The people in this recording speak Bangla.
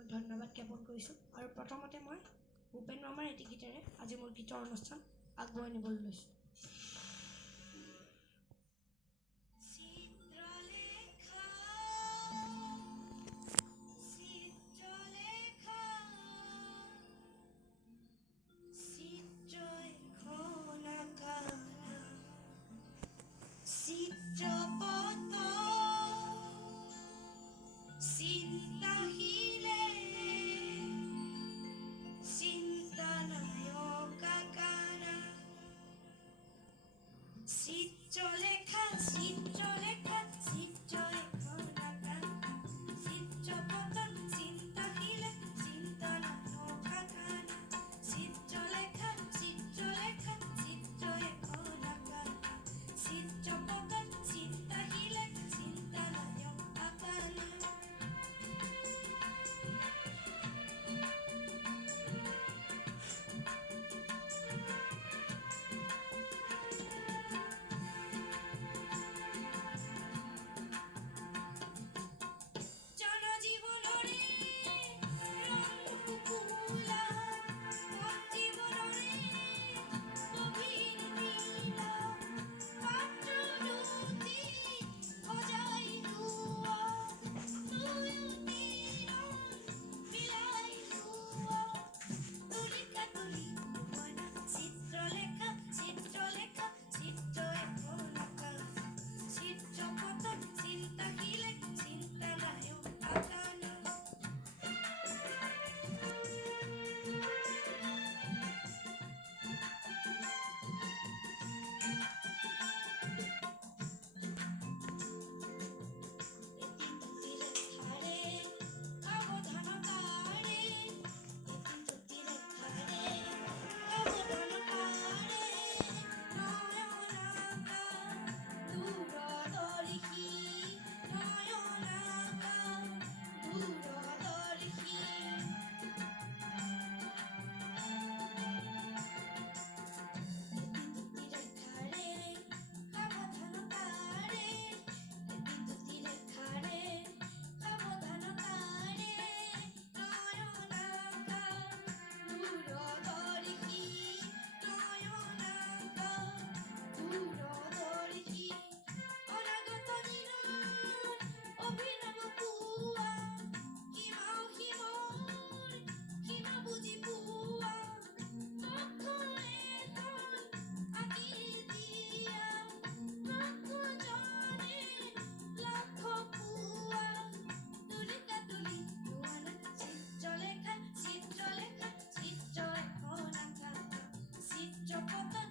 মই ধন্যবাদ জ্ঞাপন কৰিছোঁ। আৰু প্ৰথমতে মই ভূপেন মামাৰ এটি গীতেৰে আজি মোৰ গীতৰ অনুষ্ঠান আগুৱাই নিবলৈ লৈছোঁ। চিন্তাহীনে চিন্তা নায়কা কানা চিত্রলেখা চিত্রলেখা চিত্র এখন আঁকা চিত্রপতন চিন্তাহীনে চিন্তা নায়কা কানা চিত্রলেখা চিত্রলেখা চিত্র এখন আঁকা চিত্রপতন চিন্তাহীনে চিন্তা নায়কা কানা চিত্রলেখা চিত্র এখন আঁকা চিত্রপতন